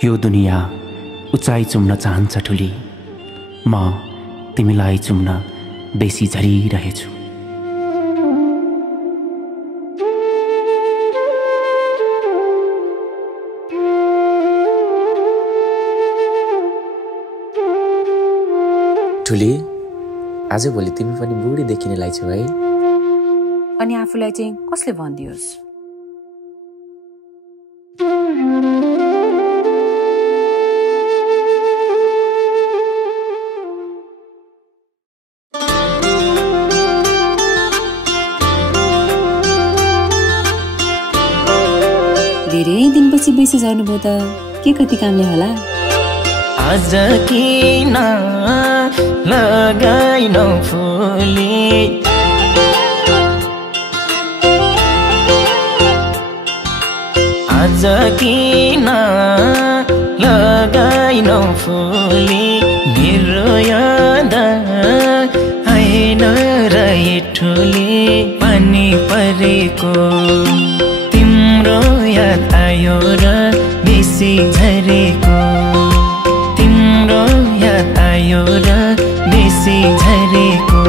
यो दुनियाँ उचाइ चुम्न चाहन्छ ठुली, म तिमीलाई चुम्न बेसी झरिरहेछु। ठुली, आजभोलि तिमी पनि बुढी देखिने लाग्छौ है। अनि आफूलाई चाहिँ कसले भनिदियोस्? धेरै दिनपछि बेसी झर्नुभयो त के कति कामले होला? आज किन लगाइनौ फुली, आज किन लगाइनौ फुली, मेरो याद आएन रहे ठुली, पानी परेको तिम्रो याद आयो र बेसी झरेको, तिम्रो याद आयो र बेसी झरेको।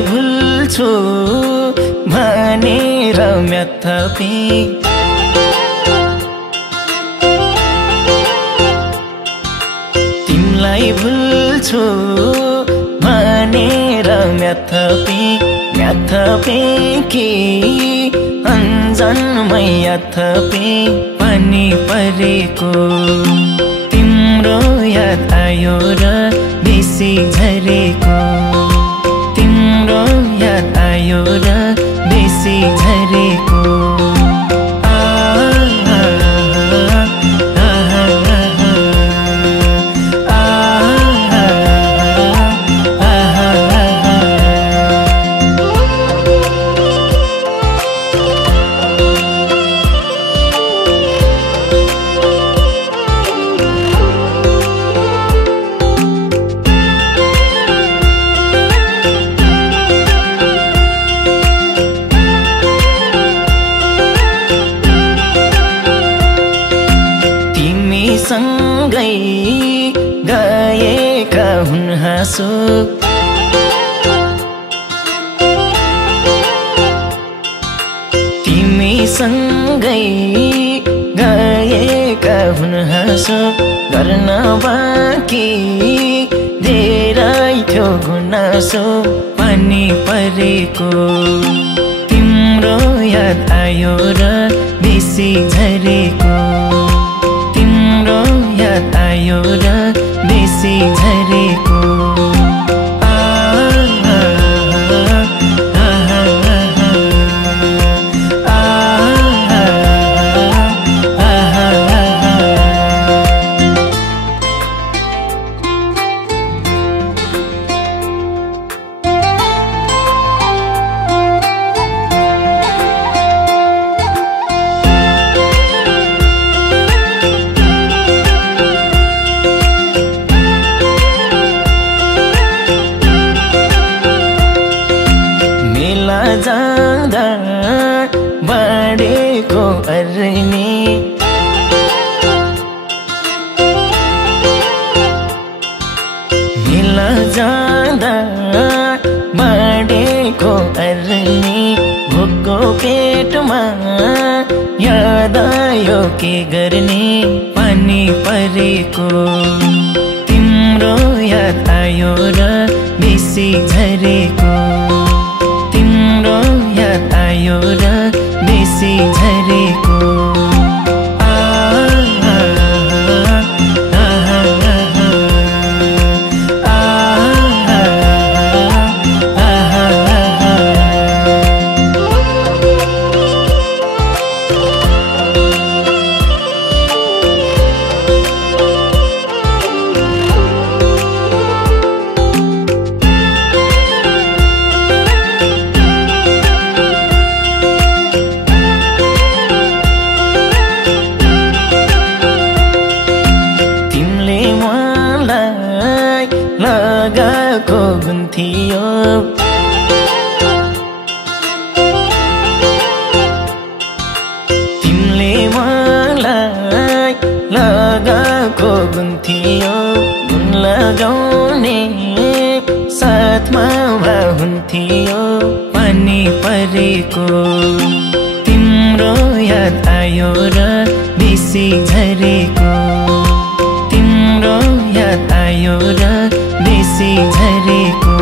भुल्छु भनेर म्याथपी, तिमलाई भुल्छु भनेर म्याथपी, म्याथपी कि अन्जानमै याथपी, पानी परेको तिम्रो याद आयो र बेसी झरेको, तिम्रो याद आयो र बेसी झरेको। सँगै गएका हुन् हाँसो, तिमी सँगै गएका हुन् हाँसो, गर्न बाँकी धेरै थियो गुनासो, पानी परेको तिम्रो याद आयो र बेसी झरेको, तिम्रो याद आयो र बेसी झरेको। जाँदा बाँडेको अर्नी, मेला जाँदा बाँडेको अर्नी, भोको पेटमा याद आयो के गर्ने, पानी परेको तिम्रो याद आयो र बेसी झरेको, तिम्रो याद आयो र बेसी झरेको। हुन्थ्यो पानी परेको तिम्रो याद आयो र बेसी झरेको तिम्रो याद आयो र बेसी झरेको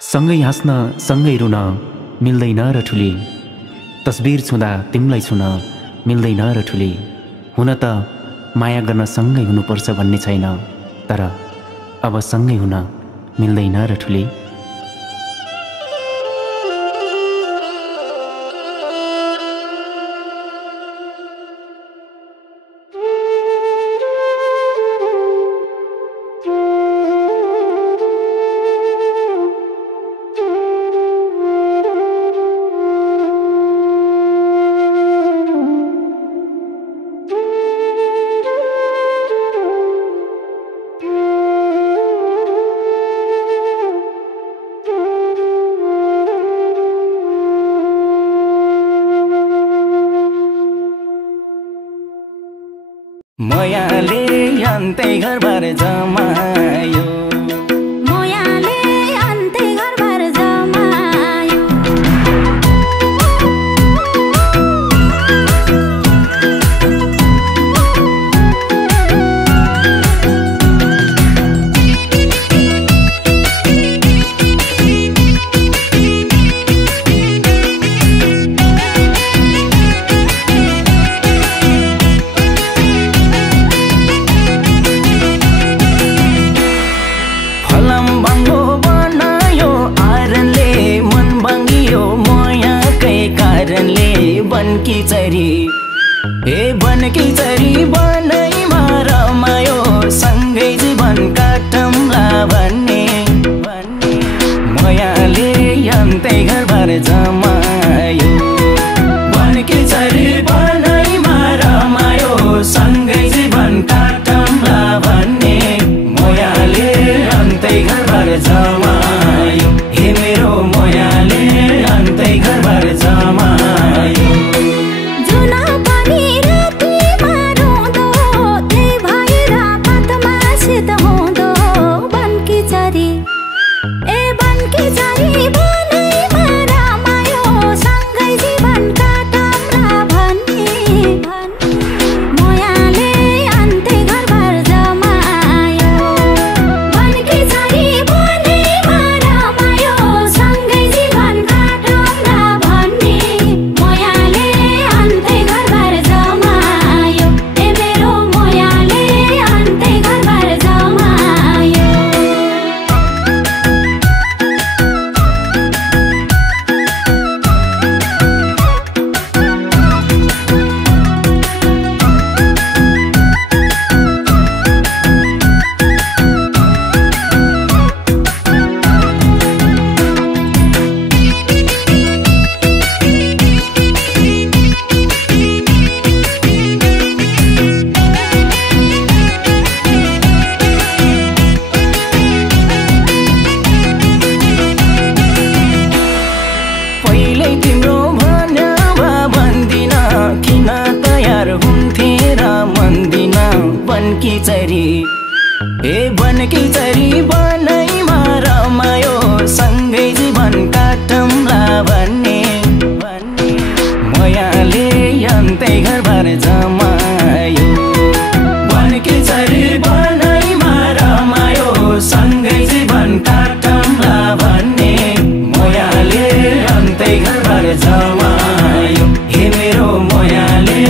सँगै हाँस्न सँगै रुन मिल्दैन र ठुली तस्बिर छुँदा तिमीलाई छुन मिल्दैन र ठुली हुन त माया गर्न सँगै हुनुपर्छ भन्ने छैन तर अब सँगै हुन मिल्दैन र ठुली मायाले अन्तै घरबार जमायो मायाले अन्तै घरबार जमायो बनकी चरी बनकी चरी बनैमा रमायो सँगै जीवन काटौँला भन्ने मायाले अन्तै घरबार जमायो बनकी चरी बनैमा रमायो सँगै जीवन काटौँला भन्ने मायाले अन्तै घरबार जमायो हे मेरो मायाले अन्तै घरबार जमायो बनकी चरी बनकी चरी बनैमा रमायो सँगै जीवन काटौँला भन्ने मायाले अन्तै घरबार जमायो बनकी चरी बनैमा रमायो सँगै जीवन काटौँला भन्ने मायाले अन्तै घरबार जमायो हे मेरो मायाले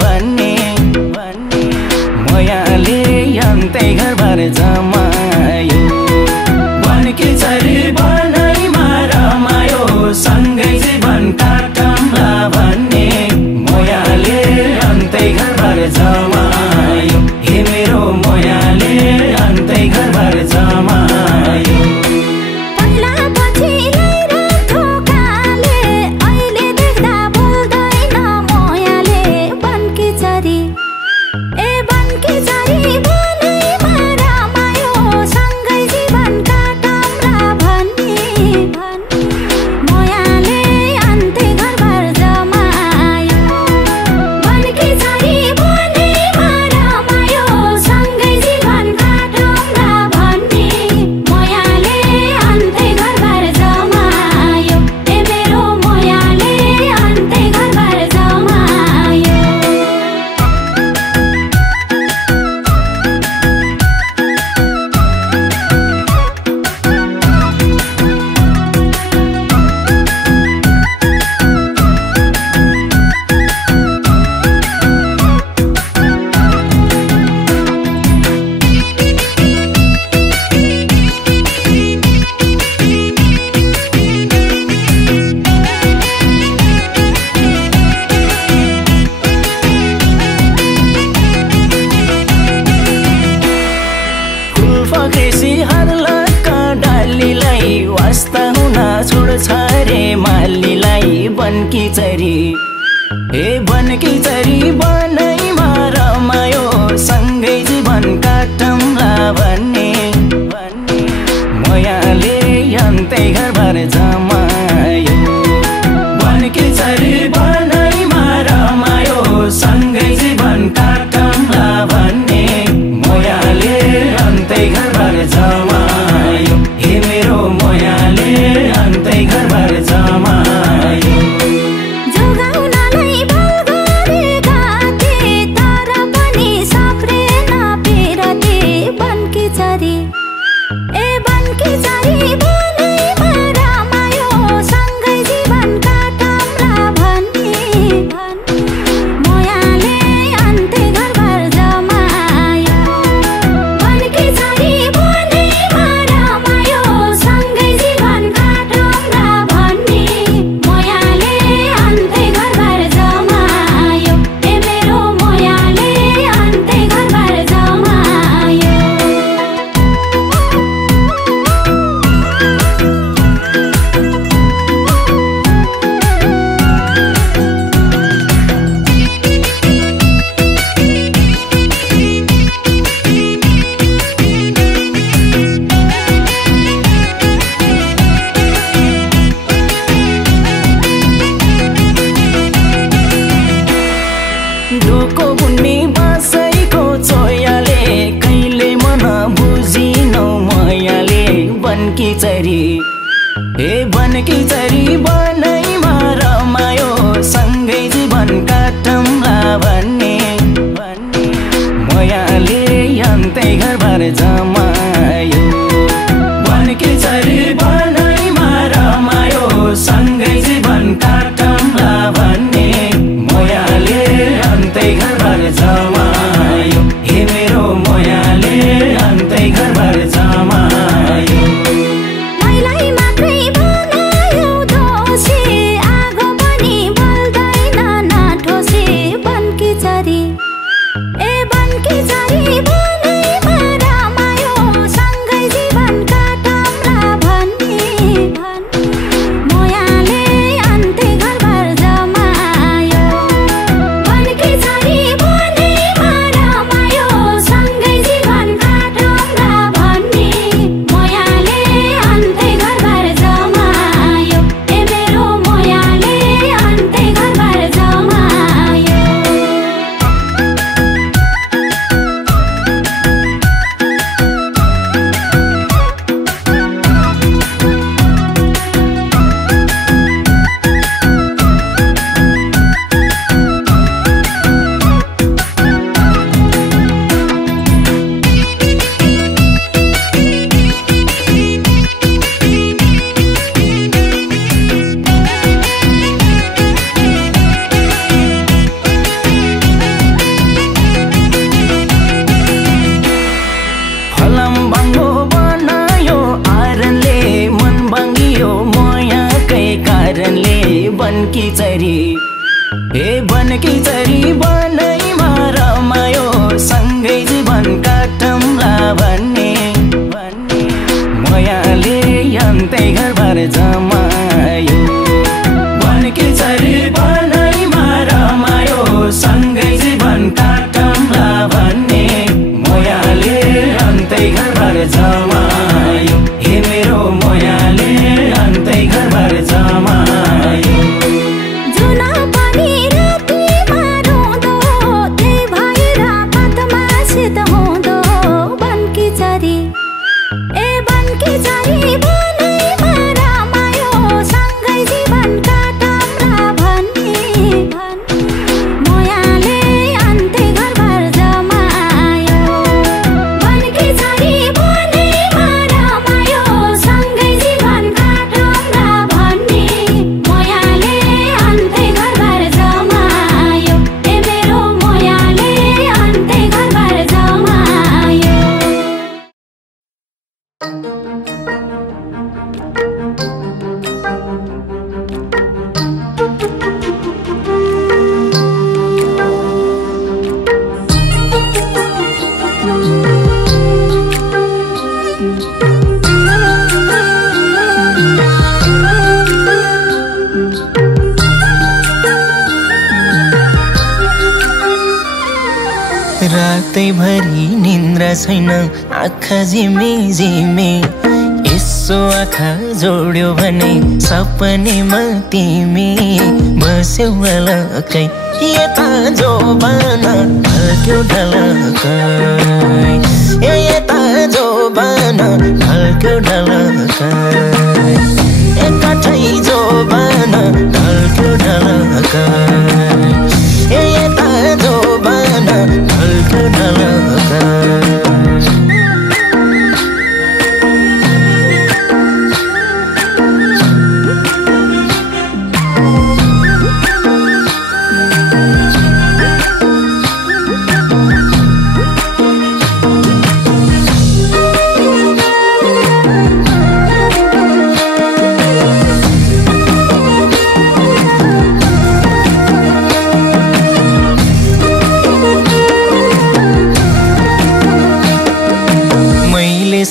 भन्ने मायाले अन्तै घरबार जमायो बनकी चरी बनैमा रमायो सँगै जीवन काटौँला भन्ने मायाले अन्तै घरबार जमायो हे मेरो मायाले अन्तै घरबार जमायो पहिला पछिलाई रातो काले अहिले देख्दा बोल्दैन मायाले बनकी चरी ए बनकी चरी बनैमा रमायो सँगै जीवन काटौँला भन्ने मायाले अन्तै घरबार जमायो बनकी चरी बनैमा रमायो सँगै जीवन काटौँला भन्ने मायाले अन्तै घरबार जमायो ए मेरो मायाले अन्तै घरबार जमायो फुलफक्रेसी हर्लका डालीलाई वास्ता हुन छोड्छ रे मालीलाई बनकी चरी हे बनकी चरी बनैमा रमायो सँगै जीवन काटौँला भन्ने मायाले अन्तै घरबार जमायो बनकी चरी बनैमा रमायो सँगै जीवन काटौँला भन्ने मायाले अन्तै घरबार जमायो हे मेरो मायाले अन्तै घरबार जमायो जोगाउनलाई बल गरेका थिए तर पनि सप्रेन पिरती बनकी चरी ए बनकी चरी बनैमा रमायो सँगै जीवन काटौँला भन्ने मायाले अन्तै घरबार जमायो बनकी चरी बनैमा रमायो सँगै जीवन काटौँला भन्ने मायाले अन्तै घरबार जमायो ए मेरो मायाले अन्तै घरबार जमायो ढोको बुन्नी बासैको चोयाले कहिले मन बुझिनौ मायाले बनकी चरी हे बनकी चरी बनैमा रमायो सँगै जीवन काटौँला भन्ने मायाले अन्तै घरबार जमायो बनकी चरी बनैमा रमायो सँगै जीवन काटौँला भन्ने मायाले अन्तै घरबार जमायो हे मेरो मायाले अन्तै घरबार जमायो मैलाई मात्रै बनायो मायाले बनकी चरी ए बनकी चरी बनैमा रमायो सँगै जीवन काटौँला भन्ने मायाले अन्तै घरबार जमायो बनकी चरी बनैमा रमायो सँगै जीवन काटौँला भन्ने मायाले अन्तै घरबार जमायो हे मेरो मायाले अन्तै घरबार जमायो जुना पनि रातिमा रुँदो त्यही भएर पातमा शीत हुँदो बनकी चरी ए बनकी चरी बनैमा रमायो सँगै जीवन काटौँला भन्ने मायाले अन्तै घरबार जमायो बनकी चरी बनैमा रमायो सँगै जीवन काटौँला भन्ने मायाले अन्तै घरबार जमायो ए मेरो मायाले अन्तै घरबार जमायो रातैभरि निन्द्रा छैन आँखा झिमे झिमे यसो आँखा जोड्यो भने सपनेमा तिमी बस्यौ अलकै यता जोबान ढल्क्यो ढलकै यता जोबान ढल्क्यो ढलकै एकाठै जोबान ढल्क्यो ढलकै यता जोबान ढल्क्यो ढलकै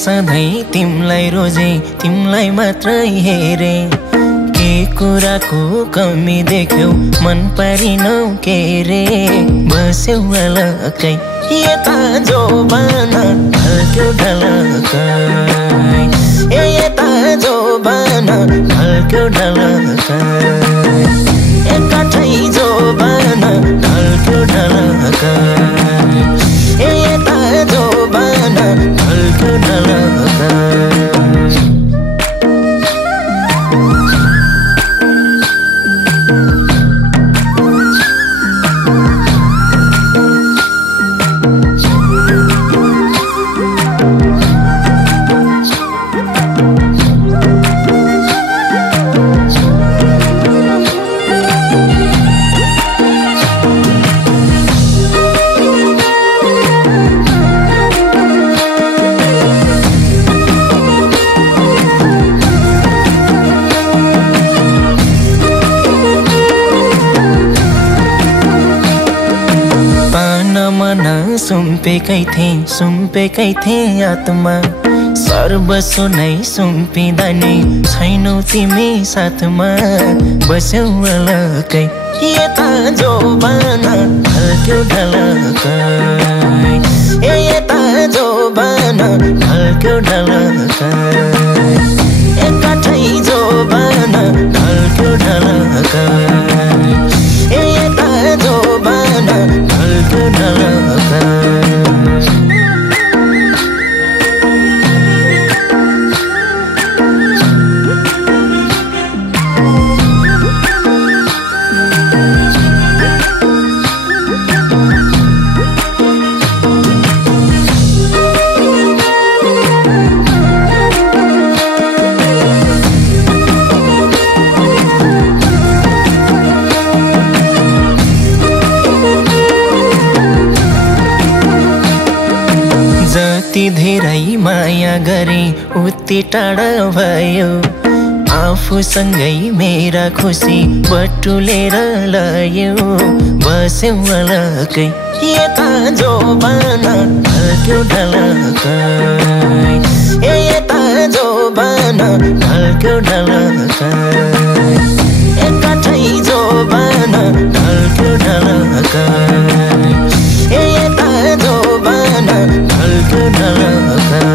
सधैँ तिमलाई रोजे तिमलाई मात्रै हेरे के कुराको कमी देख्यौ मन परिनौ के रे बस्यौ अलकै यता जोबान ढल्क्यो ढलकै यता जोबान ढल्क्यो ढलकै एकाठै जोबान ढल्क्यो ढलकै यता जोबान ढल्क्यो ढलकै सुम्पेकै थिए आत्मा सर्वस्व नै सुम्पिँदा नि छैनौ तिमी साथमा बस्यौ अलकै यता जोबान ढल्क्यो ढलकै यता जोबान ढल्क्यो ढलकै एकाठै जोबान ढल्क्यो ढलकै यता जोबान ढल्क्यो ढलकै जति धेरै माया गरे उति टाढा भयो आफूसँगै मेरा खुसी बटुलेर लयो बस्यौ अलकै यता जोबान ढल्क्यो ढलकै यता जोबान ढल्क्यो ढलकै एकाठै जोबान ढल्क्यो ढलकै यता जोबान ढल्क्यो ढलकै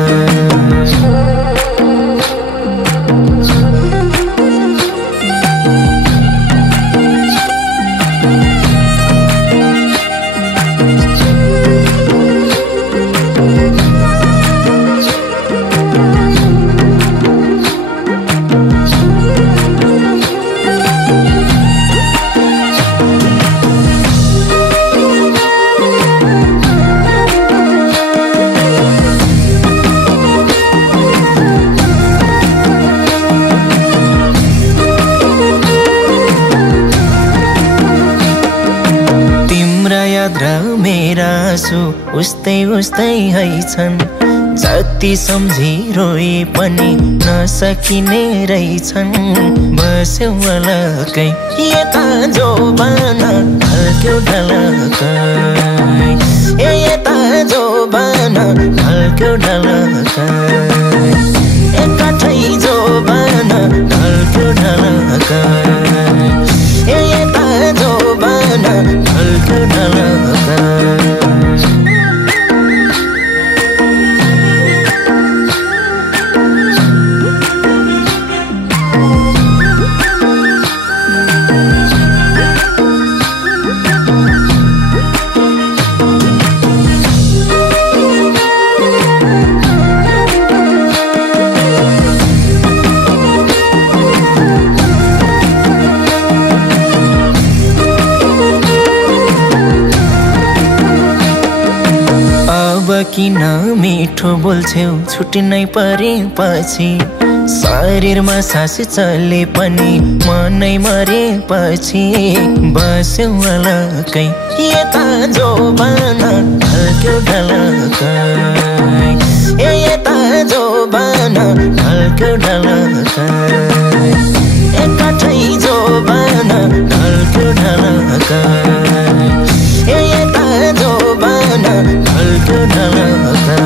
मेरा आँसु उस्तै उस्तै हैछन् जति सम्झी रोए पनि नसकिने रहेछन् बस्यौ अलकै यता जोबान ढल्क्यो ढलकै यता जोबान ढल्क्यो ढलकै एकाठै जोबान ढल्क्यो ढलकै यता जोबान ढल्क्यो ढलकै किन मिठो बोल्छौ छुट्नै परेपछि शरीरमा सास चले पनि मनै मरेपछि बस्यौ अलकै यता जोबान ढल्क्यो ढलकै यता जोबान ढल्क्यो ढलकै एकाठै जोबान ढल्क्यो ढलकै यता जोबान ढल्क्यो ढलकै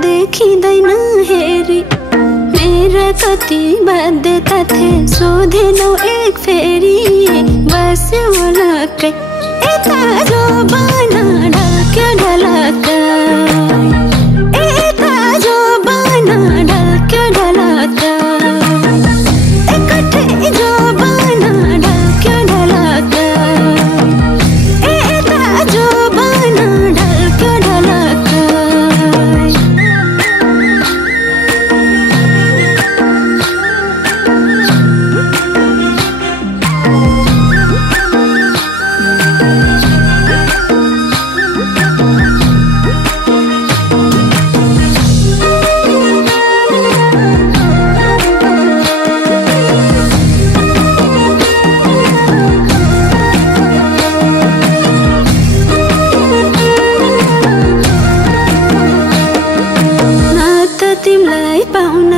देखिँदैन हेरी मेरा कति बाध्यता थिए सोधेनौ एक फेरि बस्यो अलकै यता जोबान ढल्क्यो ढलकै यता जोबान ढल्क्यो ढलकै एकठै जोबान ढल्क्यो ढलकै यता जोबान ढल्क्यो ढलकै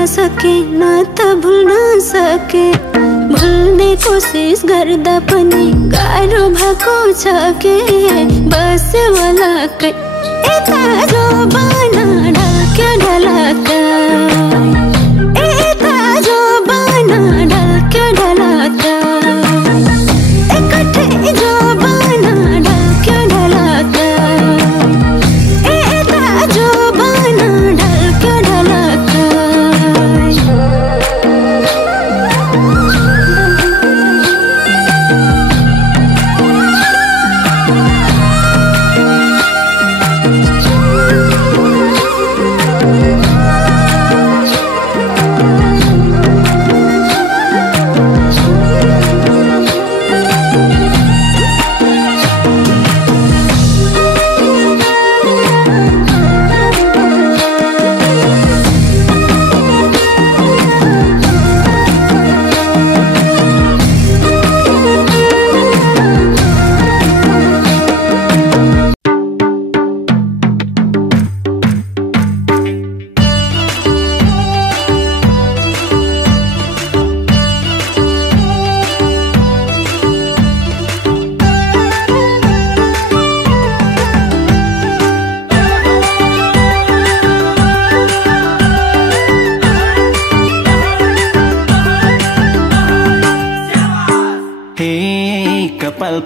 सके न त भुल्न सके भुल्ने कोसिस गर्दा पनि गाह्रो भएको छ के बस्यो अलकै यता जोबान ढल्क्यो ढलकै यता जोबान ढल्क्यो ढलकै एकठै जोबान ढल्क्यो ढलकै यता जोबान ढल्क्यो ढलकै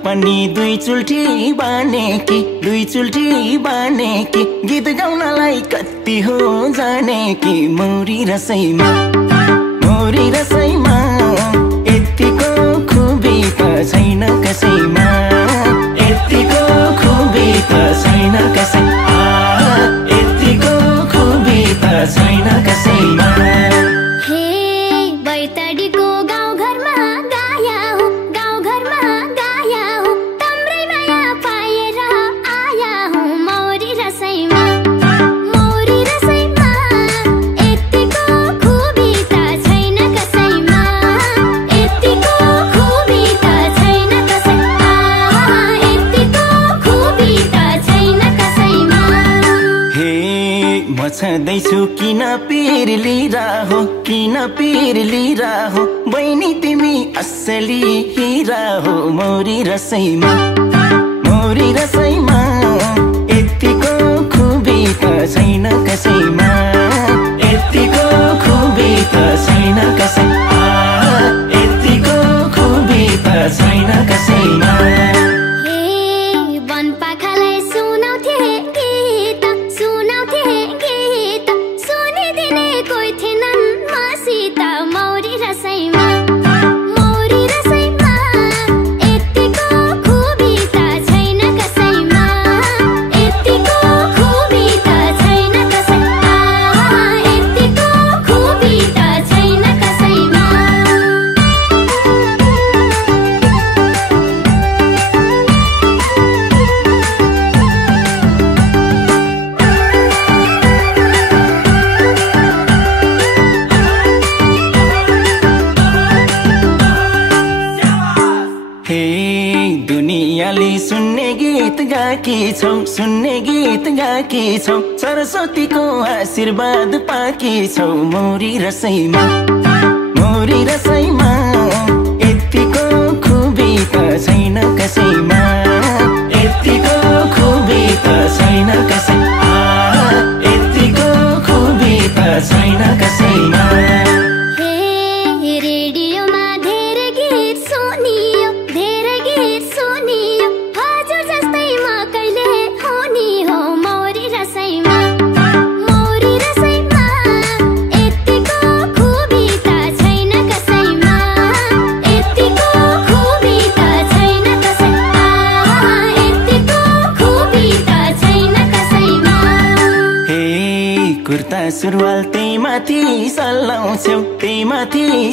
पनि दुई चुल्ठी बानेकी दुई चुल्ठी बानेकी गीत गाउनलाई कति हो जानेकी मौरी रसैमा यतिको खुबी त छैन कसैमा यतिको खुबी त छैन कसैमा यतिको खुबी त छैन कसैमा हे बैतडीको गाउँघरमा गाया हो गाउँघरमा गाया हो तम्रै माया पाएर आया हो मौरी रसैमा यतिको खुबी त छैन कसैमा यतिको खुबी त छैन कसैमा यतिको खुबी त छैन कसैमा हे म छँदैछु किन पिर लिरा हो बहिनी तिमी असली हिरा हो मौरी रसैमा यतिको खुबी त छैन कसैमा यतिको खुबी त छैन कसैमा यतिको खुबी त छैन कसैमा हे वनपाखालाई सुनाउँथे गीत सुनिदिने कोही थिएनन् मसित मौरी रसैमा यतिको खुबी त छैन कसैमा यतिको खुबी त छैन कसैमा यतिको खुबी त छैन कसैमा हे दुनियाँले सुन्ने गीत गाकी छौ सरस्वतीको आशीर्वाद पाकी छौ मौरी रसैमा यतिको खुबी त छैन कसैमा यतिको खुबी त छैन कसैमा यतिको खुबी त छैन कसैमा हे रेडियोमा धेरै गीत सुनियो हजुर जस्तै म कहिले हुने हो मौरी रसैमा यतिको खुबी त छैन कसैमा यतिको खुबी त छैन कसैमा यतिको खुबी त छैन कसैमा हे कुर्ता सुरुवाल त्यही माथि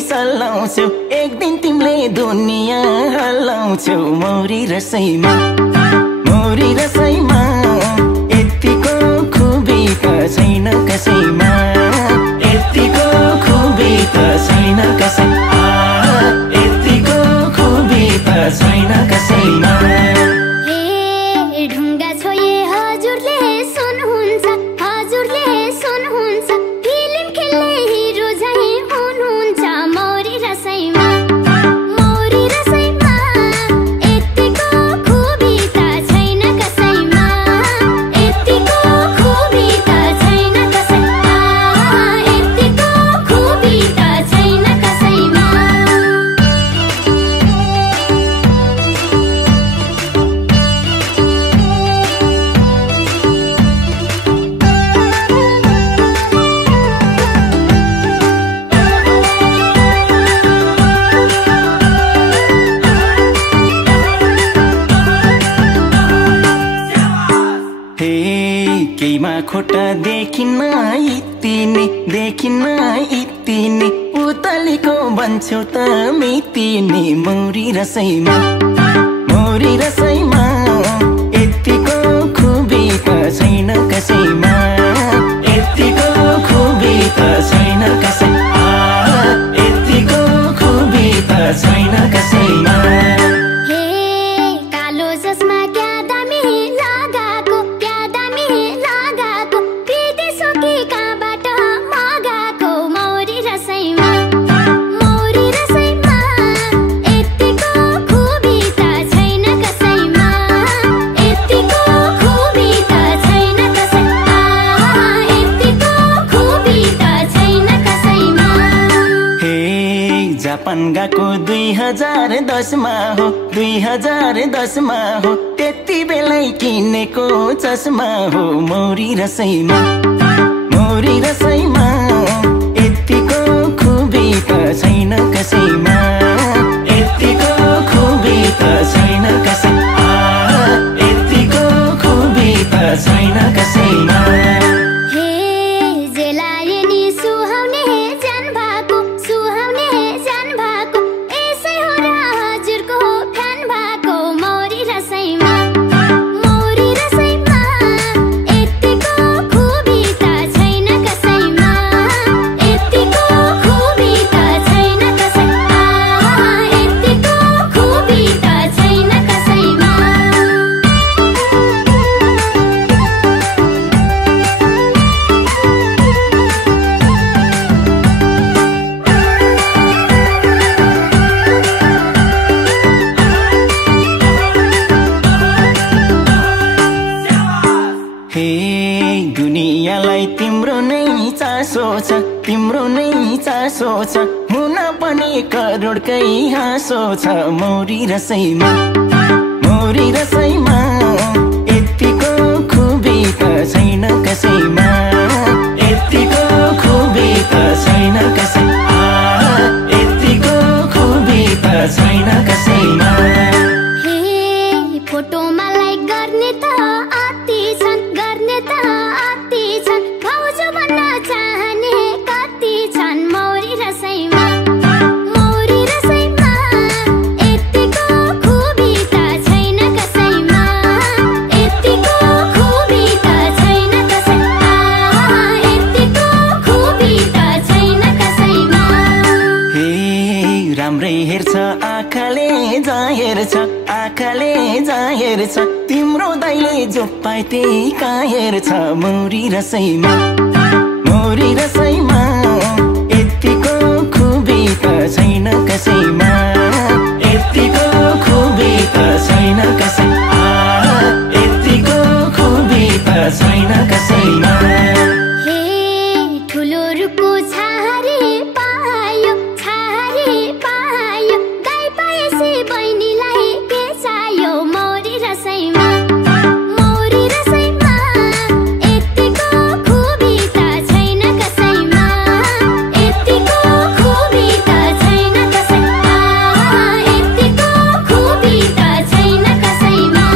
सल्लाउँछौ एक दिन तिमीले दुनियाँ हल्लाउँछौ मौरी रसैमा यतिको खुबी त छैन कसैमा यतिको खुबी त छैन कसैमा यतिको खुबी त छैन कसैमा हे ढुङ्गा छोए हजुरले सुन्नुहुन्छ फिल्म खेल्ने हिरो झै हुनुहुन्छ मौरी रसैमा यतिको खुबी त छैन कसैमा यतिको खुबी त छैन कसैमा यतिको खुबी त छैन कसैमा केहीमा खोटा देखिन्न यतिनी उतलीको बन्छौ त मितिनी मौरी रसैमा यतिको खुबी त छैन कसैमा यतिको खुबी त छैन कसैमा यतिको खुबी त छैन कसैमा हे कालो चस्मा क्या दामी लगाको विदेशकी कहाँबाट मगाको मौरी रसैमा यतिको खुबी त छैन कसैमा जापान गएको 2010 मा हो 2010 मा हो त्यति बेलै किनेको चस्मा हो मौरी रसैमा यतिको खुबी त छैन कसैमा यतिको खुबी त छैन कसैमा यतिको खुबी त छैन कसैमा तिम्रो नै चासो छ हुन पनि करोडकै हाँसो छ मौरी रसैमा यतिको खुबी त छैन कसैमा यतिको खुबी त छैन कसैमा यतिको खुबी त छैन कसैमा फोटोमा लाइक गर्ने त आती छन् भाउजू भन्न चाहने कति छन् मौरी रसैमा यतिको खुबी त छैन कसैमा यतिको खुबी त छैन कसैमा यतिको खुबी त छैन कसैमा हे राम्रै हेर्छ आँखाले जहाँ हेर्छ तिम्रो दाइले जो पाए त्यही कहाँ हेर्छ मौरी रसैमा यतिको खुबी त छैन कसैमा यतिको खुबी त छैन कसैमा यतिको खुबी त छैन कसैमा ठुलो रुखको छाहारी पायो गाई पाएसी बहिनीलाई के चाहियो मौरी रसैमा यतिको खुबी त छैन कसैमा यतिको खुबी त छैन कसैमा यतिको खुबी त छैन कसैमा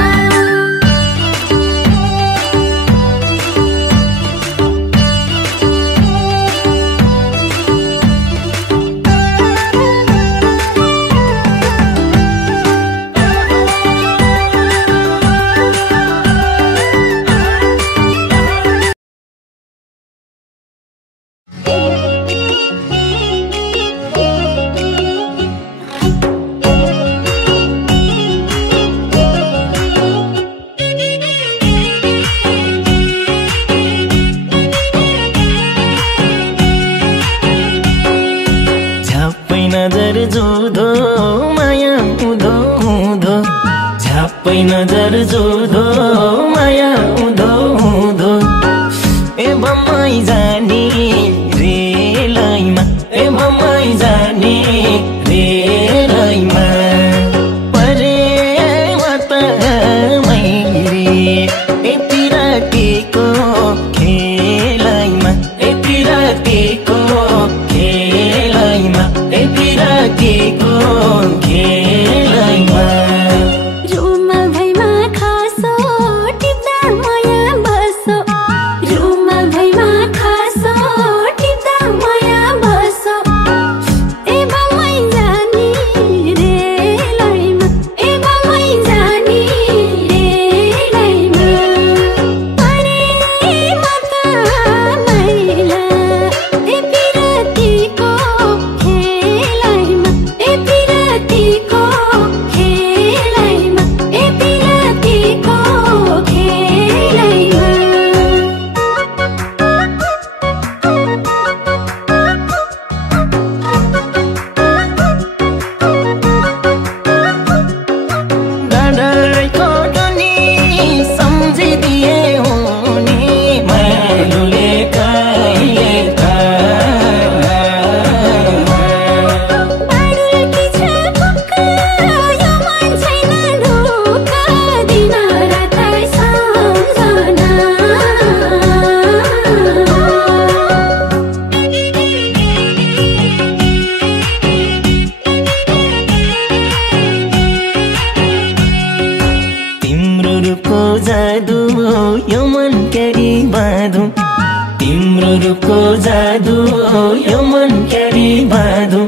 नजर जुधो माया उधो झ्याप्पै नजर जुधो माया उधो ए बम्मै जाने रेलैमा ए बम्मै जाने रेलैमा परे मत मैले ए पिरातीको खेलैमा ए पिरातीको खेलैमा ए पिरातीको खेलैमा रुमाल भैमा खासो टिप्दा माया बसो रुमाल भैमा खासो टिप्दा माया बसो ए बम्मै जानी रेलैमा ए बम्मै जानी रेलैमा परे मत मैला ए पिरातीको खेलैमा ए पिरातीको खेलैमा ए पिरातीको खेलैमा डाँडैको टुनी सम्झिदिए हुने मायालुले कहिले बाडुले रूपको जादु यो मन क्यारी बाँधौँ तिम्रो रूपको जादु यो मन क्यारी बाँधौँ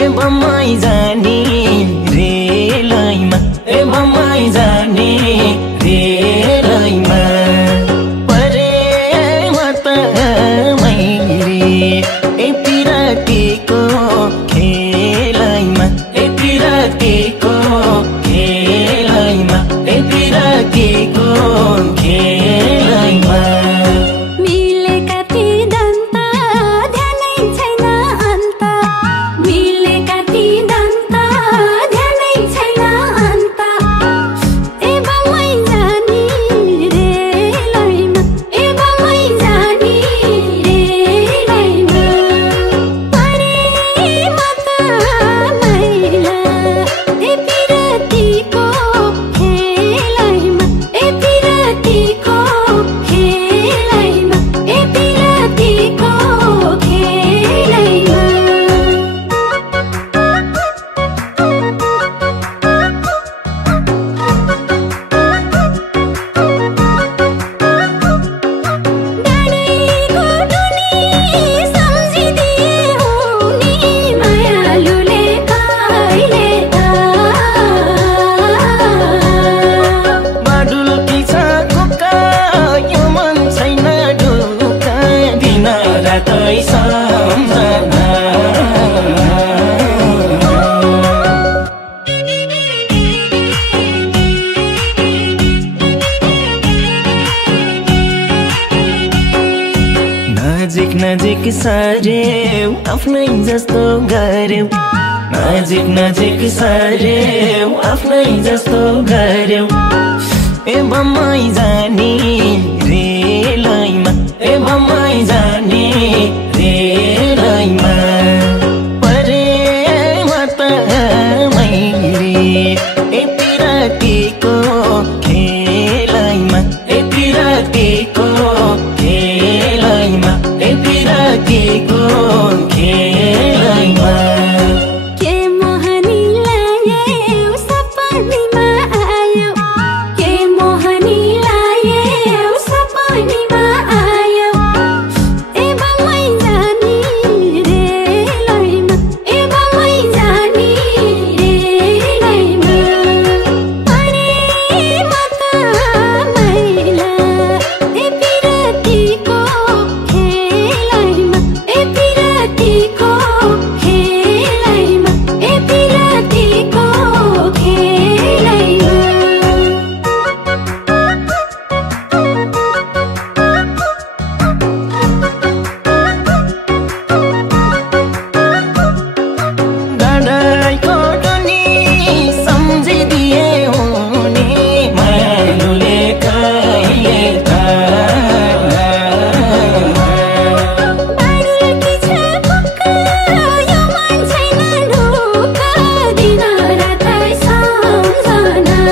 ए बम्बई जाने रेलैमा ए बम्बई जाने रेलैमा परे मत मैले ए पिरातीको खेलैमा ए पिरातीको खेलैमा ए पिरातीको खेलैमा मिलेका ती दन्त ध्यानै छैन अन्त मिलेका ती दन्त ध्यानै छैन अन्त ए बम्बई जाने रेलैमा ए बम्बई जाने रेलैमा परे मत मैला ए पिरातीको खेलैमा ए पिरातीको खेलैमा ए पिरातीको खेलैमा डाँडैको टुनी सम्झिदिए हुने मायालुले कहिले त बाडुल पिछा कुका यो मन छैन ढुका दिन रातै सम्झना नजिक नजिक सार्यौ आफ्नै जस्तो गर्यौ नजिक नजिक सार्यौ आफ्नै जस्तो गर्यौ ए बम्बई जाने रेलैमा ए बम्बई जाने रेलैमा परे मत मैले ए पिरातीको खेलैमा ए पिरातीको खेलैमा ए पिरातीको खेलैमा के मोहनी लायौ सपनीमा आयो के मोहनी लायौ सपनीमा आयो ए बम्बई जाने रेलैमा ए बम्बई जाने रेलैमा परे मत मैला ए पिरातीको खेलैमा ए पिरातीको खेलैमा ए पिरातीको खेलैमा डाँडैको टुनी सम्झिदिए हुने मायालुले कहिले त बाडुल पिछा कुका यो मन छैन ढुका दिन रातै सम्झना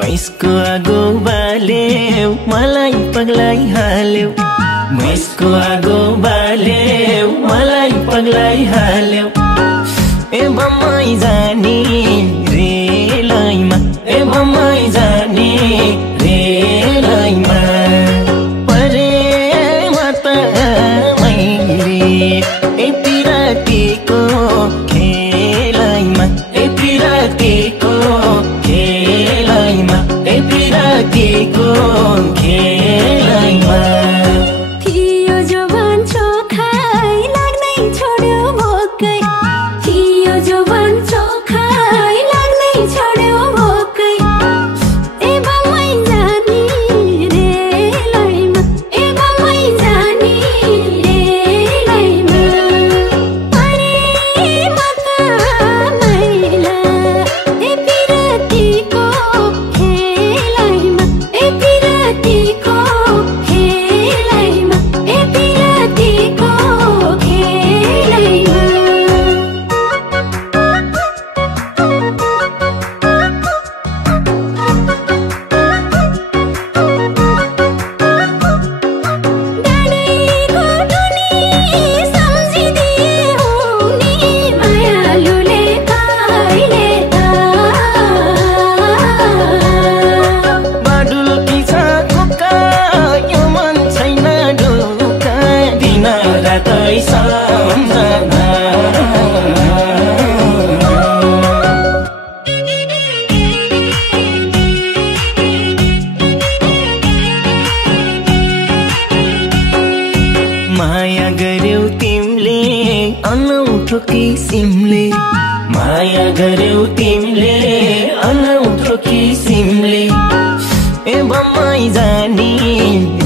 भैँसको आगो बाल्यौ मलाई पग्लाई हाल्यौ भैँसको आगो बाल्यौ मलाई पग्लाई हाल्यौ ए बम्बई जाने रेलैमा ए बम्बई जाने रेलैमा परे मत मैले ए पिरातीको खेलैमा ए पिरातीको खेलैमा ए पिरातीको खेलैमा थियो जोवन चोखाइ लाग्नै छोड्यो भोकै थियो जोवन चोखाइ अनौठो किसिमले माया गर्यौ तिमीले अनौठो किसिमले ए बम्मै जाने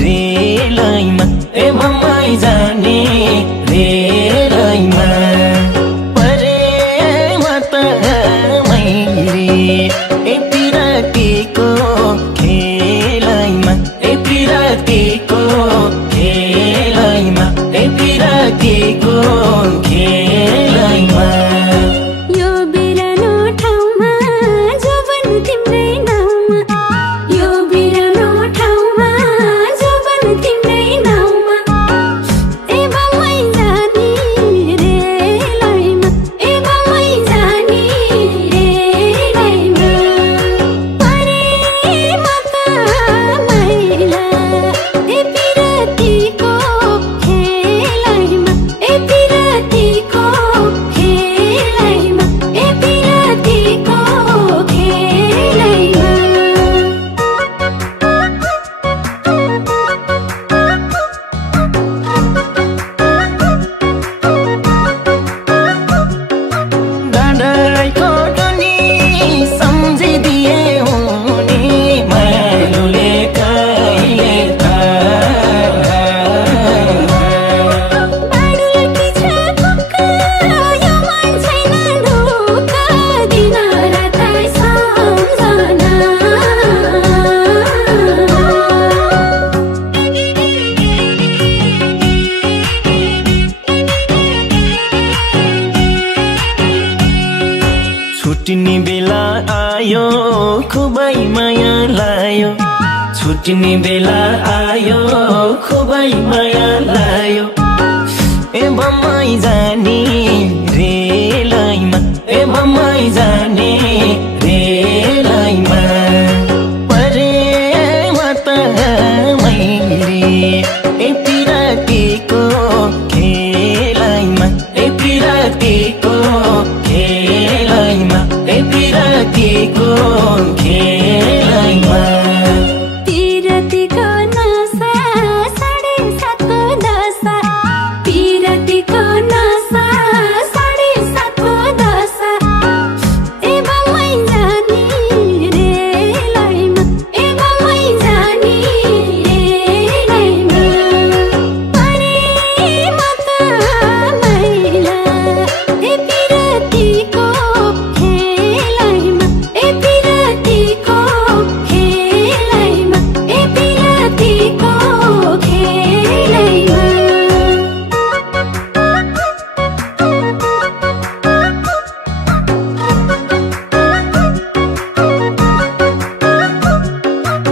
रेलैमा ए बम्मै जाने रेलैमा परेमा त मैले ए पिरातीको खेलैमा ए पिरातीको खेलैमा ए पिरातीको खेलैमा यो बिरानो ठाउँमा जोबन तिम्रै नाउँमा यो बिरानो ठाउँमा जोबन तिम्रै नाउँमा ए बम्मै जाने रेलैमा ए बम्मै जाने रेलैमा परेमा त मैला ए पिरातीको खेलैमा ए पिरातीको खेलैमा ए पिरातीको खेलैमा डाँडाको टनी सम्झिदिए हुने मायालुले कहिले बाडुलकी छ कुक्का यो मन छैन ढोका दिन रात सम्झना छुट्ने बेला आयो खुबै माया लायो छुट्ने बेला आयो खुबै माया लायो ए बम्मै जाने रेलैमा ए बम्मै जाने रेलैमा परेमा त मैले ए पिरातीको खेलैमा ए पिरातीको खेलैमा ए पिरातीको खेलैमा पिरतीको नसा 7:30 दशा पिरतीको नसा 7:30 दशा ए बम्मै जाने रेलैमा ए बम्मै जाने रेलैमा परेमा त मैला ए पिरतीको खेलैमा ए पिरतीको खेलैमा ए पिरतीको खेलैमा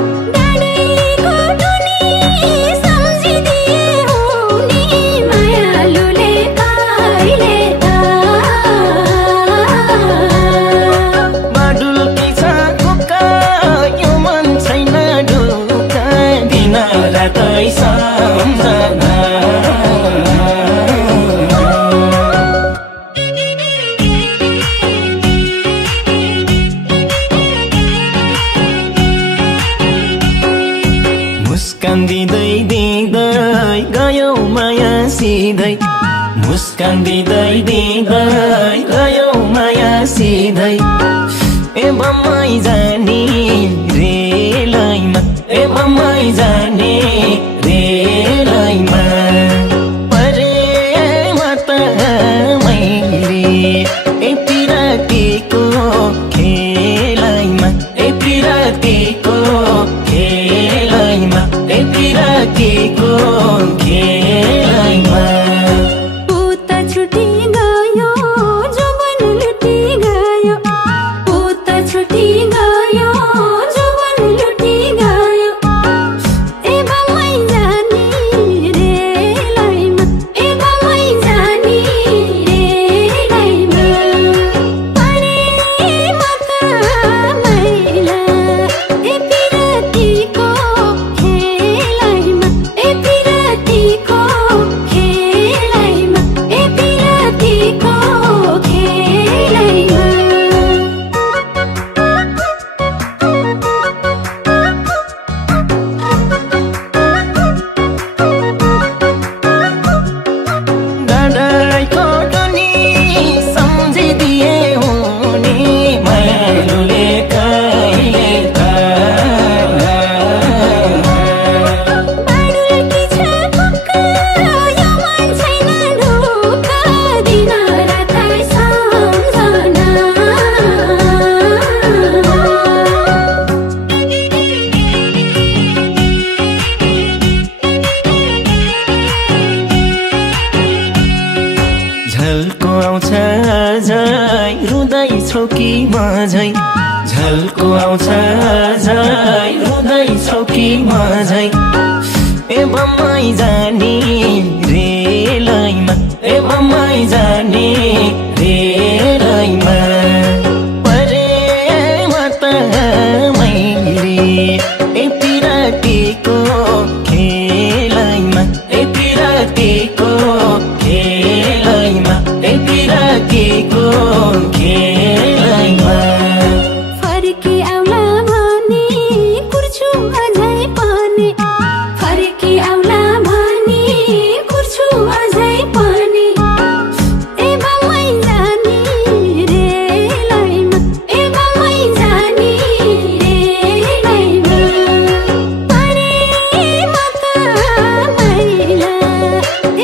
डाँडीको टुनी सम्झिदिए हुने मायालुले कहिले त बाडुलकी छ कुक्का यो मन छैन ढोका दिन रातै सम्झना मुस्कान दिँदै दिँदै गयौ माया सिधै मुस्कान दिँदै दिँदै गयौ माया सिधै ए बम्मै जाने रेलैमा ए बम्मै जाने रेलैमा परेमा त मैले ए पिरातीको खेलैमा ए पिरातीको खेलैमा ए पिरातीको खेलैमा पुत छुटी गयो जोबन लुटी गयो पुत छुटी गयो जोबन लुटी गयो ए बम्मै जाने रेलैमा ए बम्मै जाने रेलैमा परेमा त मैला ए पिरतीको खेलैमा ए पिरतीको रुँदैछौ कि मझै झल्को आउँछ झै रुँदैछौ कि मझै ए बम्मै जाने रेलैमा ए बम्मै जाने रेलैमा परेमा त मैले ए पिरातीको खेलैमा ए पिरातीको खेलैमा ए पिरातीको खेलैमा फर्की आउला भने कुर्छु अझै पनि फर्की आउला भने कुर्छु अझै पनि ए बम्मै जाने रेलैमा ए बम्मै जाने रेलैमा परेमा त मैला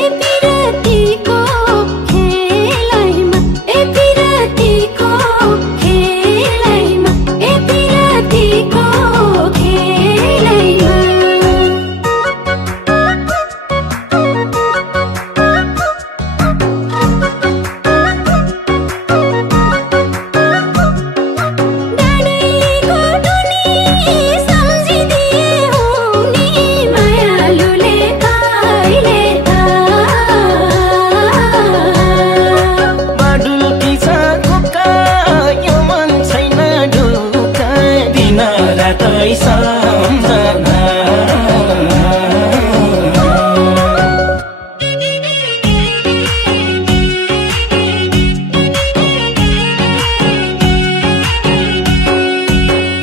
ए पिरातीको खेलैमा ए पिरातीको खेलैमा ए पिरातीको खेलैमा डाँडीको टुनी सम्झिदिए हुनी मायालुले कहिले त बाडुल्की छ कुका यो मन छैन ढुका दिन रातै सम्झना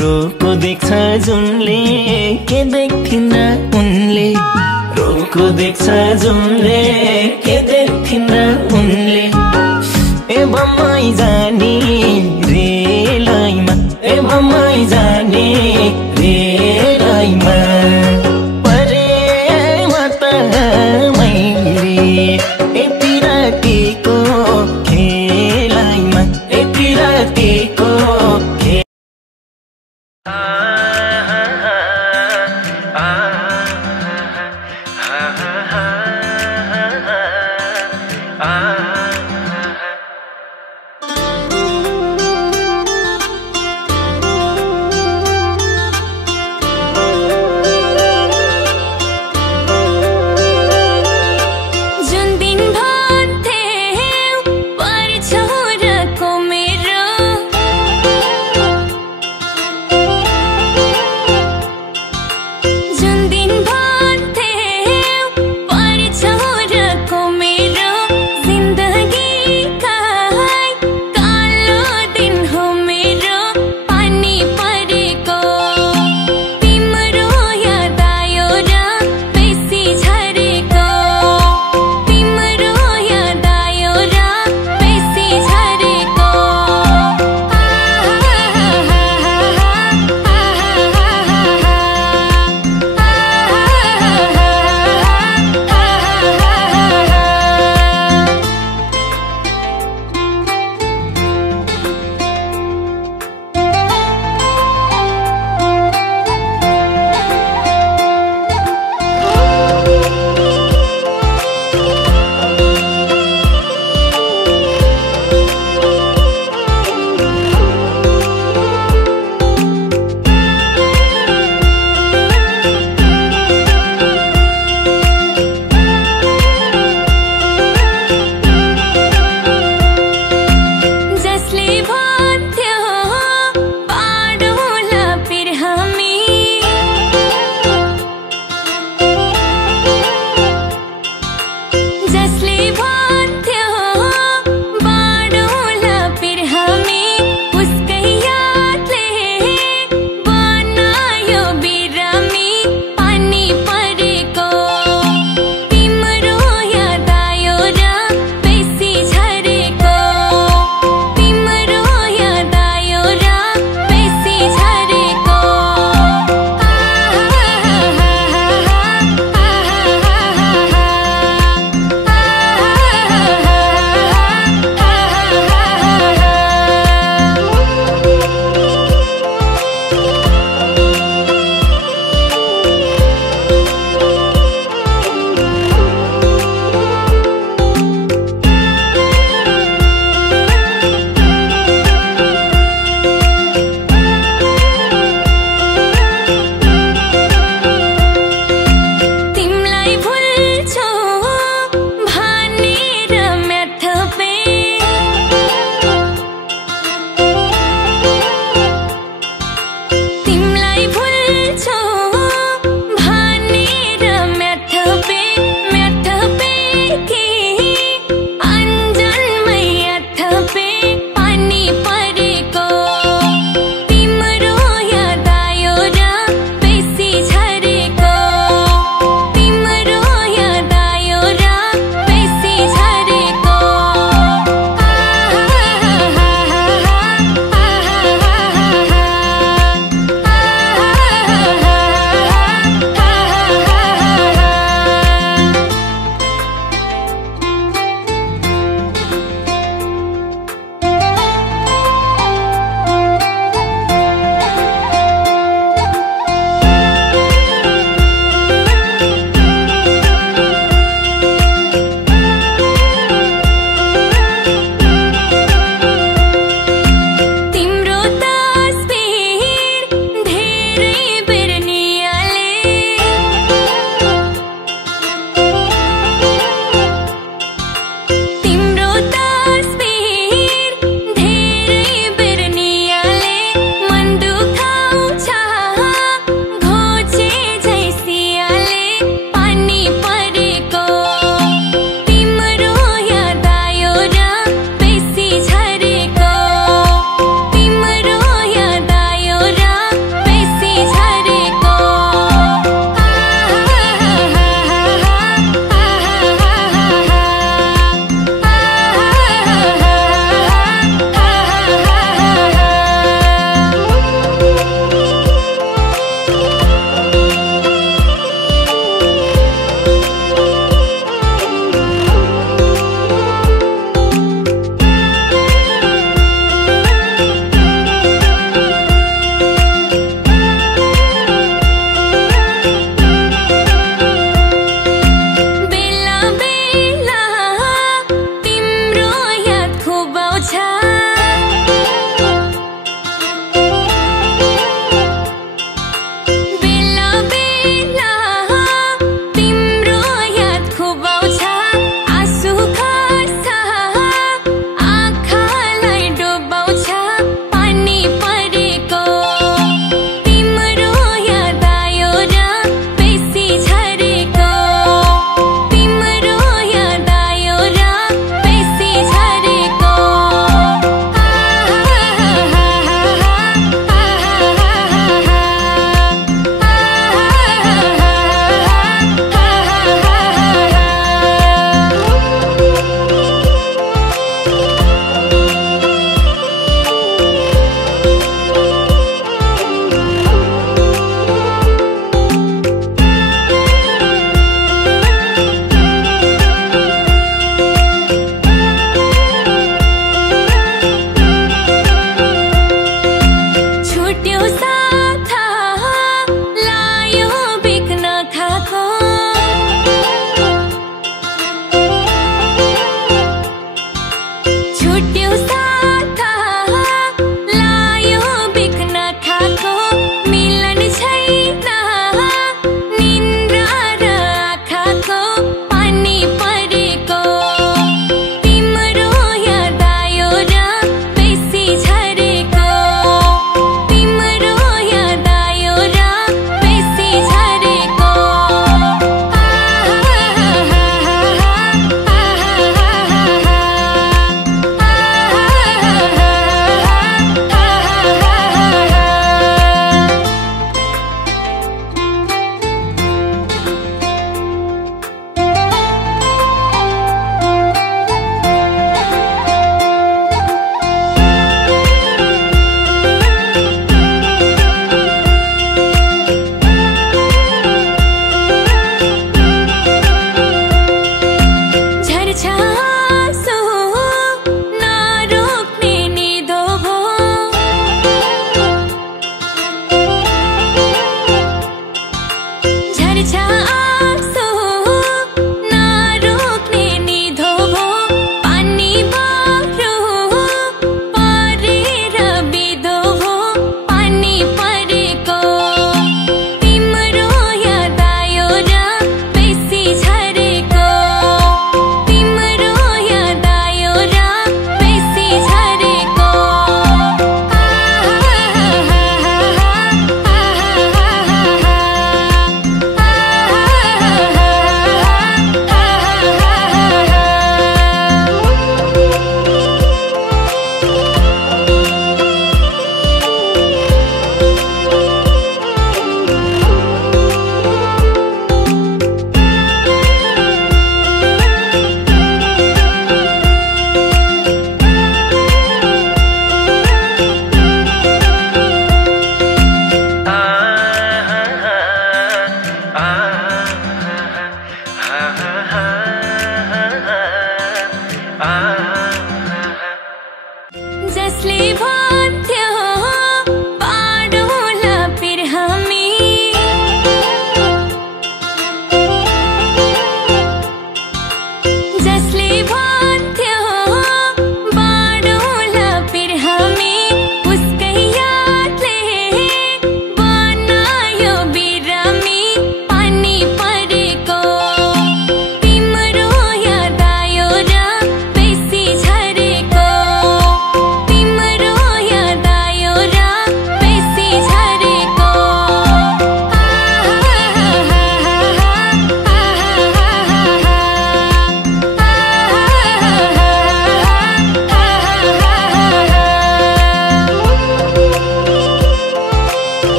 रोको देख्छ जुनले के देख्थिन उनले रोको देख्छ जुनले के देख्थिन उनले ए बम्मै जाने रेलैमा ए बम्मै जाने रेलैमा परेमा त मैले ए पिरातीको खेलैमा ए पिरातीको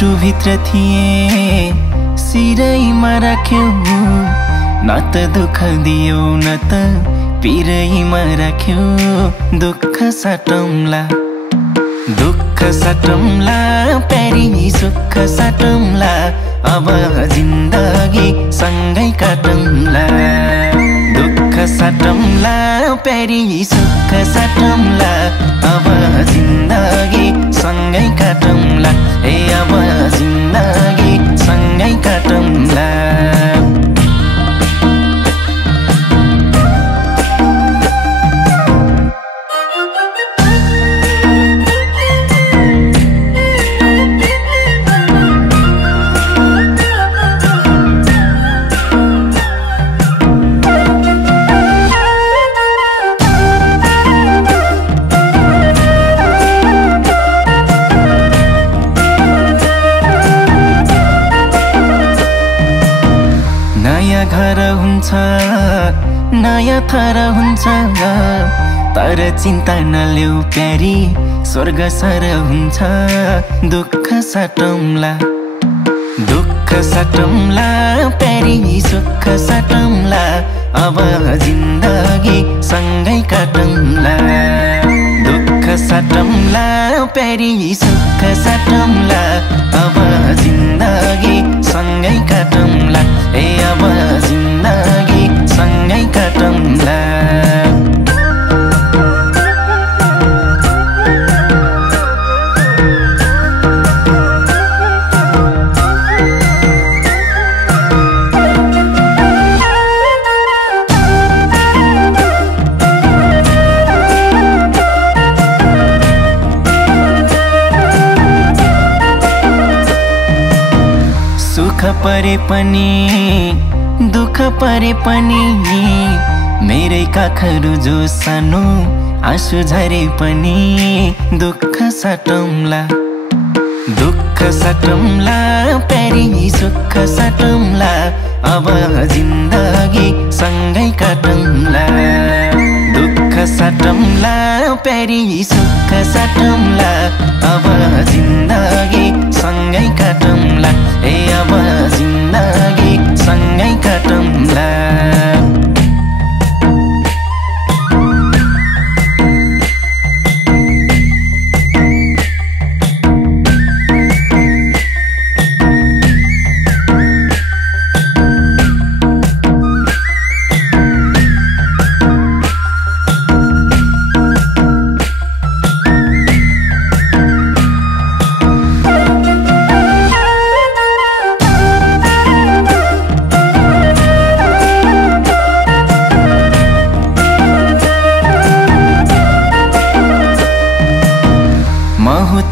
मुटुभित्र थिए सिरैमा राख्यौ न त दुःख दियौ न त पिरैमा राख्यौ दुःख साटौँला दुःख साटौँला प्यारी सुख साटौँला अब जिन्दगी सँगै काटौँला दुःख साटौँला प्यारी सुख साटौँला अब जिन्दगी सँगै काटौँला ए अब जिन्दगी सँगै काटौँला घर हुन्छ नयाँ थर हुन्छ तर चिन्ता नलेऊ प्यारी स्वर्ग सर हुन्छ दुःख साटौँला दुःख साटौँला प्यारी सुख साटौँला अब जिन्दगी सँगै काटौँला दुःख साटौँला प्यारी सुख साटौँला अब जिन्दगी सँगै काटौँला ए अब जिन्दगी सँगै काटौँला सुख परे पनि दुःख परे पनि मेरै काखहरू जो सानो आँसु झरे पनि दुःख साटौँला दुःख साटौँला प्यारी सुख साटौँला अब जिन्दगी सँगै काटौँला दुःख साटौँला प्यारी सुख साटौँला अब जिन्दगी सँगै काटौँला ए अब जिन्दगी सँगै काटौँला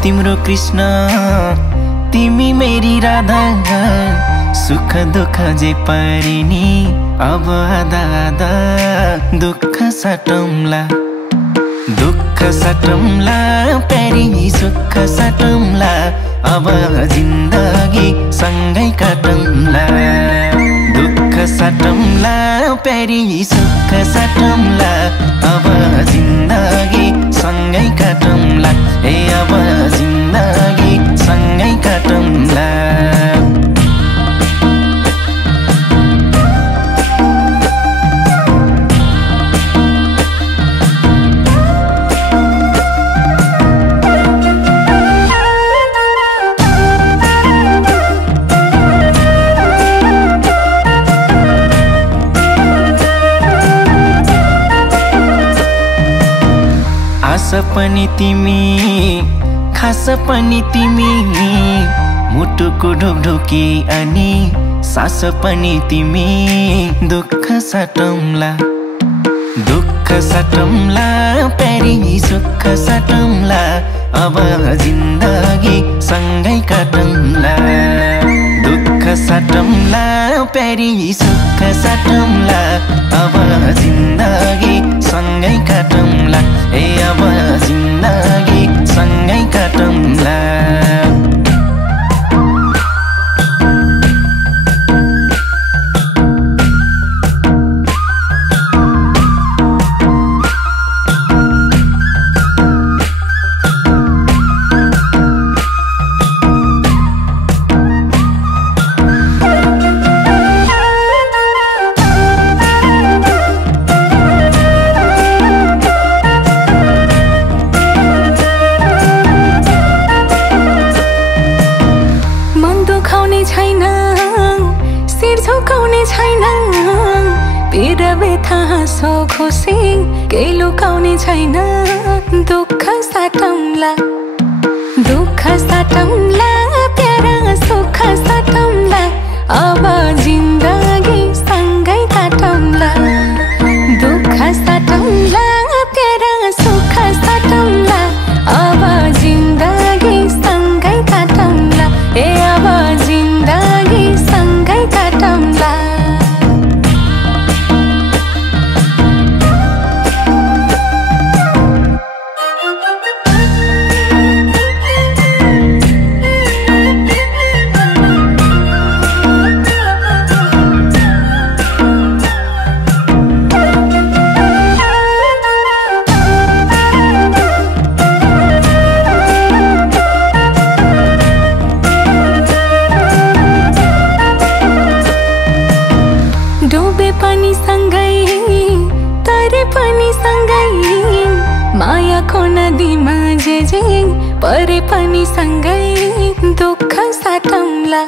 तिम्रो कृष्ण तिमी मेरी राधा सुख दुःख जे परिनी अब आधा आधा दुःख साटौँला दुःख साटौँला प्यारी सुख साटौँला अब जिन्दगी सँगै काटौँला दुःख साटौँला प्यारी सुख साटौँला अब जिन्दगी सँगै काटौँला ए अब जिन्दगी सँगै काटौँला आस पनि तिमी खास पनि तिमी मुटुको ढोकढोकी अनि सास पनि तिमी दुःख साटौँला दुःख साटौँला प्यारी सुख साटौँला अब जिन्दगी सँगै काटौँला दुःख साटौँला प्यारी सुख साटौँला अब जिन्दगी सँगै काटौँला ए अब जिन्दगी सँगै काटौँला बेथा हाँसो खुसी केही लुकाउने छैन दुःख साटौँला प्यारा सुख साटौँला अब जिन्दगी सँगै काटौँला दुःख साटौँला प्यारा सुख साटौँला अब जिन्दगी सँगै काटौँला ए अब जिन्दगी सँगै काटौँला डुबे पनि सँगै तरे पनि सँगै मायाको नदीमा जे परे पनि सँगै दुःख साटौँला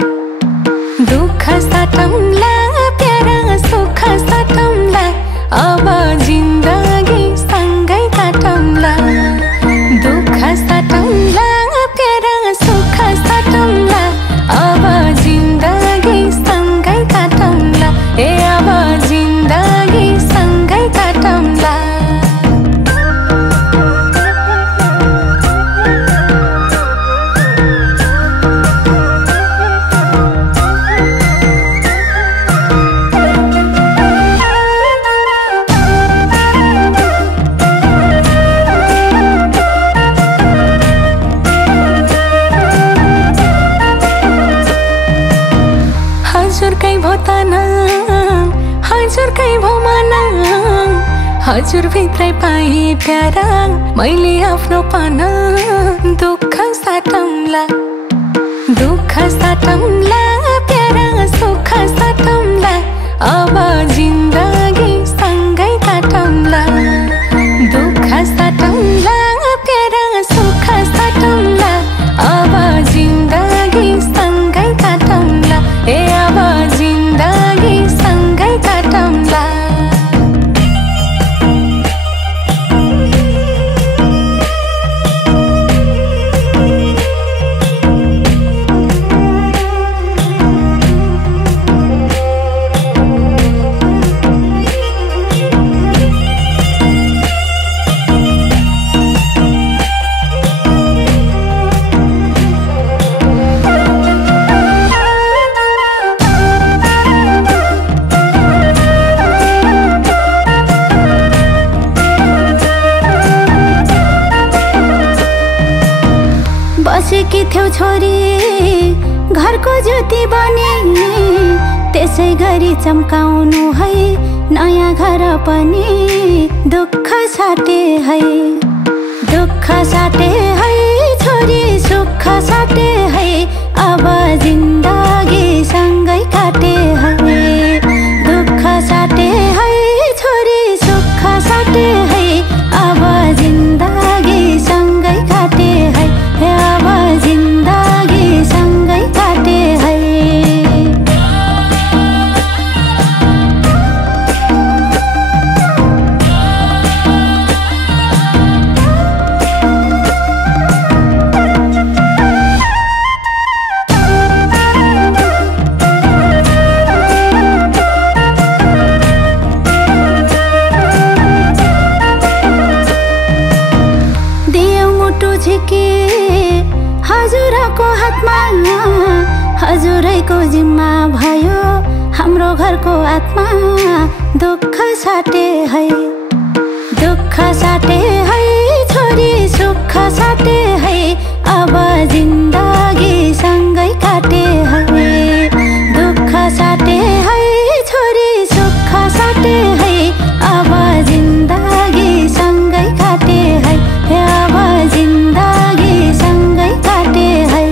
प्यारा सुख साटौँला अब जिन्दगी सँगै काटौँला दुःख साटौँला प्यारा सुख साटौँला अब जिन्दगी सँगै काटौँला ए अब जिन्दगी सँगै काटौँला हजुरकै भो तना हजुरकै भो मना हजुर भित्रै पाएँ प्यारा मैले आफ्नो पाना दुःख साटौँला प्यारा सुख साटौँला अब जिन्दगी सँगै काटौँला दुःख साटौँला प्यारा सुख साटौँला अब जिन्दगी सँगै काटौँला ए अब जिन्दगी सँगै काटौँला बसेकी थियौ छोरी घरको ज्योति बने त्यसै गरी चम्काउनु है नयाँ घर पनि दुःख साटे है छोरी सुख साटे है अब जिन्दगी सँगै काटे है दुःख साटे है छोरी सुख साटे है अब जिन्दगी सँगै काटे है अब जिन्दगी सँगै काटे है हजुरको हातमा हजुरैको जिम्मा भयो हाम्रो घरको आत्मा दुःख साटे है छोरी सुख साटे है अब जिन्दगी सँगै काटे है दुःख साटे है छोरी सुख साटे है अब जिन्दगी सँगै काटे है अब जिन्दगी सँगै काटे है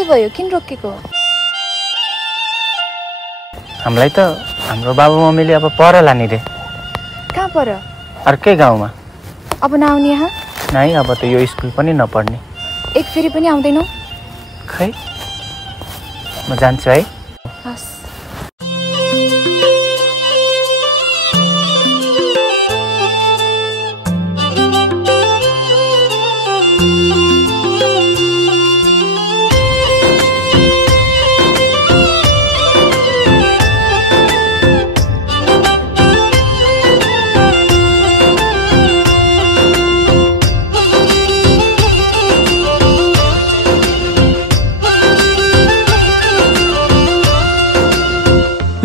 के भयो किन रोकेको हामीलाई त हाम्रो बाबु मम्मीले अब पर लाने रे कहाँ पर अर्कै गाउँमा अब नआउने यहाँ नै अब त यो स्कुल पनि नपढ्ने एक फेरि पनि आउँदैनौ खै म जान्छु है हस्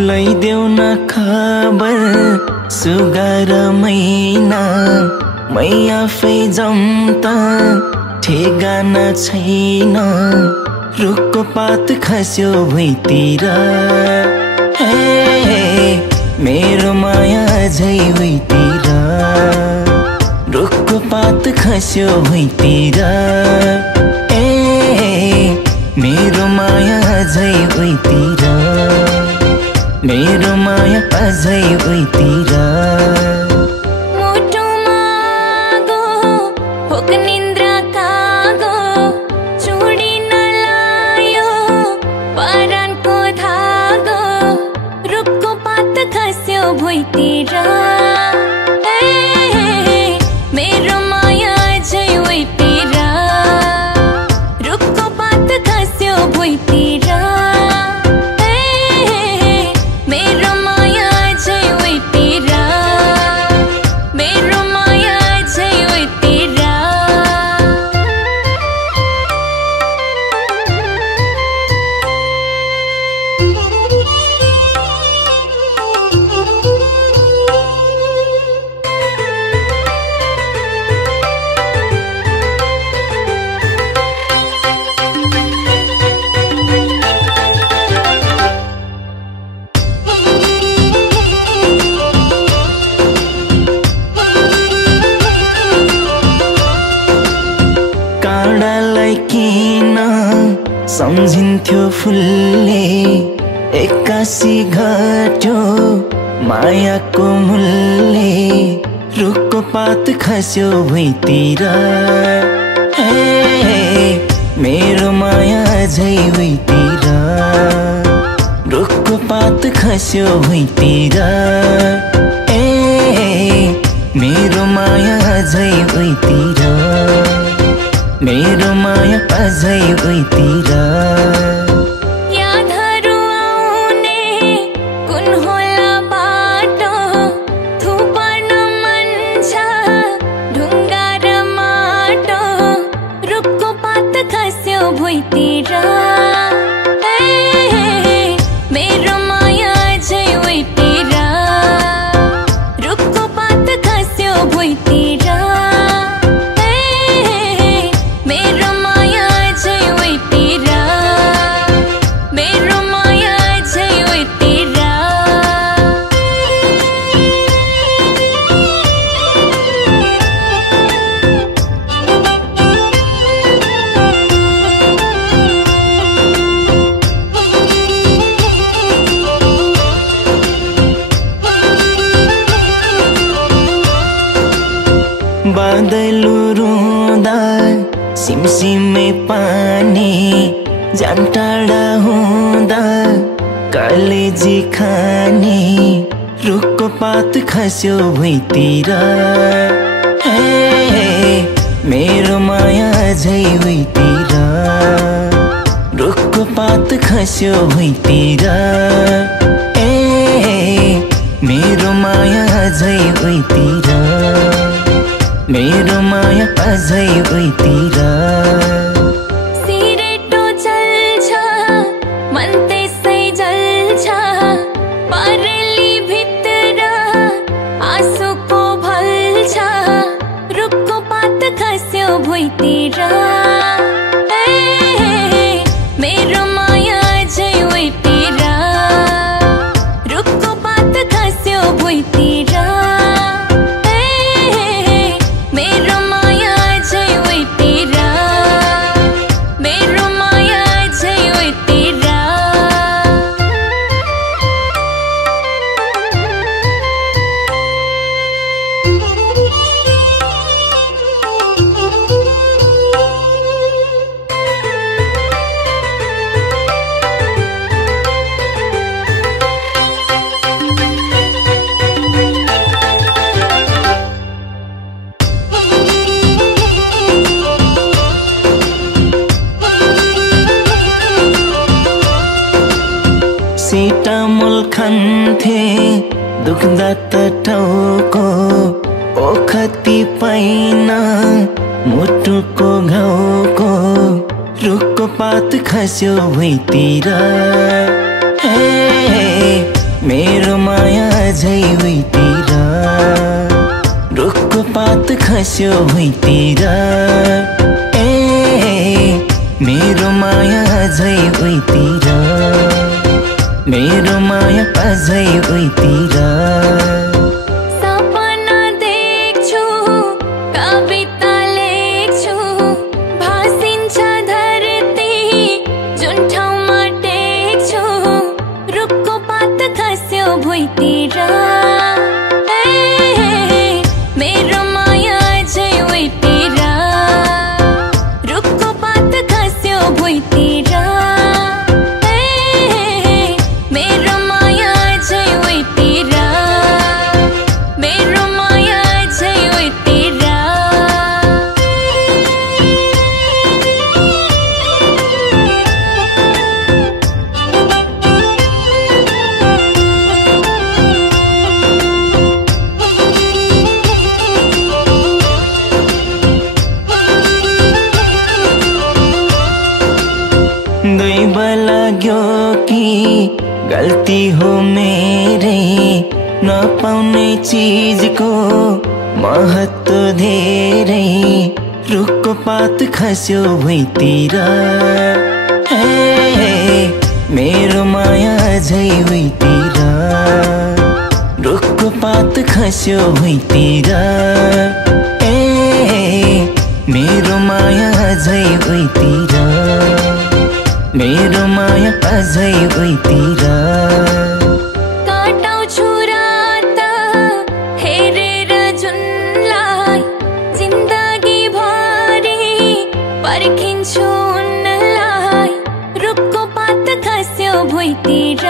लैदेऊ न खबर सुगार मैना मै आफै जम्ता ठेगाना छैन रुखको पात खस्यो भुइँतिर हे मेरो माया झै भुइँतिर रुखको पात खस्यो भुइँतिर ए मेरो माया झै भुइँतिर मेरो माया अझै भुइँतिर मुटुमा गो भोक निन्द्रा कागो चुडी नलायो परानको धागो रुखको पात खस्यो भुइँतिर मेरो माया अझै भुइँतिर रुखको पात खस्यो भुइँतिर सम्झिन्थ्यो फुलले एक्कासी घट्यो मायाको मूलले रुखको पात खस्यो भुइँतिर मेरो माया झै भुइँतिर रुखको पात खस्यो भुइँतिर मेरो माया झै भुइँतिर मेरो माया अझै भुइँतिर यादहरू आउने कुन होला बाटो थुपर्न मन छ ढुङ्गा र माटो रुखको पात खस्यो भुइँतिर मेरो माया अझै भुइँतिर रुखको पात खस्यो भुइँतिर बादल रुँदा सिमसिमे पानी जान टाढा हुँदा कलेजी खाने रुखको पात खस्यो भुइँतिर मेरो माया झै भुइँतिर रुखको पात खस्यो भुइँतिर मेरो माया झै भुइँतिर मेरो माया अझै भुइँतिर सिरेटो जल्छ मन त्यसै जल्छ परेली भित्र आँसुको भल्छ रुखको पात खस्यो भुइँतिर मेरो माया अझै भुइँतिर रुखको पात खस्यो भुइँतिर मेरो माया अझै भुइँतिर पात खस्यो भुइँतिर मेरो माया झै भुइँतिर रुखको पात खस्यो भुइँतिर मेरो माया झै भुइँतिर मेरो माया अझै भुइँतिर मेरो माया झै भुइँतिर रुखको पात खस्यो भुइँतिर मेरो माया झै भुइँतिर मेरो माया झै भुइँतिर दैव लाग्यो कि गल्ती हो मेरै नपाउने चिजको महत्त्व धेरै रुखको पात खस्यो भुइँतिर मेरो माया झै भुइँतिर रुखको पात खस्यो भुइँतिर मेरो माया झै भुइँतिर मेरो माया अझै भुइँतिर काटाउँछु रात हेरेर जुनलाई जिन्दगी भरि पर्खिन्छु उनलाई रुखको पात खस्यो भुइँतिर